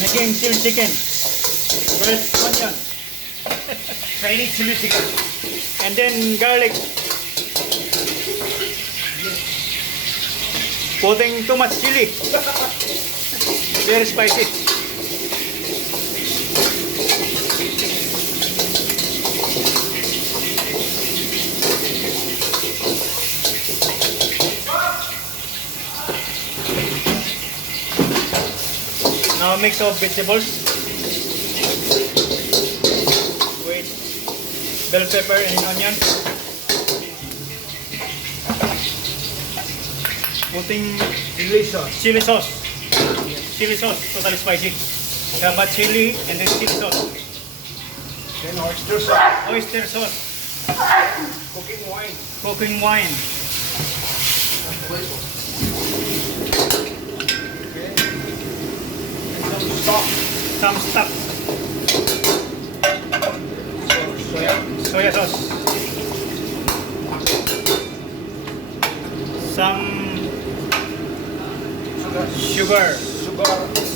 Making chili chicken. First onion. Chinese chili chicken. And then garlic. Putting too much chili. Very spicy. Now mix of vegetables with bell pepper and onion. Putting Chili sauce. chili sauce. Chili sauce, totally spicy. But chili and then chili sauce. Then oyster sauce. Oyster sauce. Cooking wine. Cooking wine. Some stock. Soya sauce. Some sugar.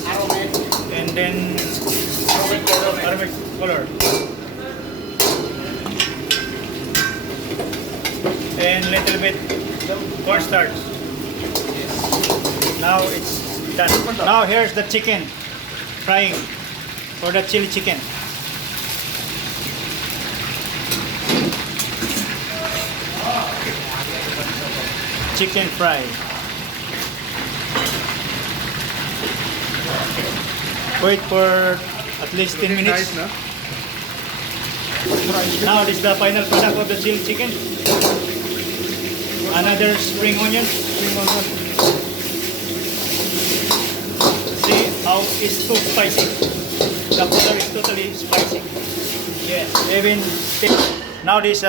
Aromatic. And then aromatic color. And little bit cornstarch. Now it's done. Now here's the chicken frying for the chili chicken. Chicken fry. Wait for at least 10 minutes. Nice, no? Now this is the final product of the chili chicken. Another spring onion. See how it's too spicy. The color is totally spicy. Yes, even now this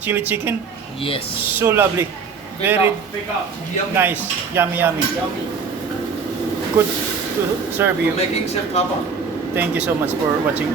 chili chicken, Yes. so lovely, very nice, yummy. Good to serve you. Making Chef Papa. Thank you so much for watching.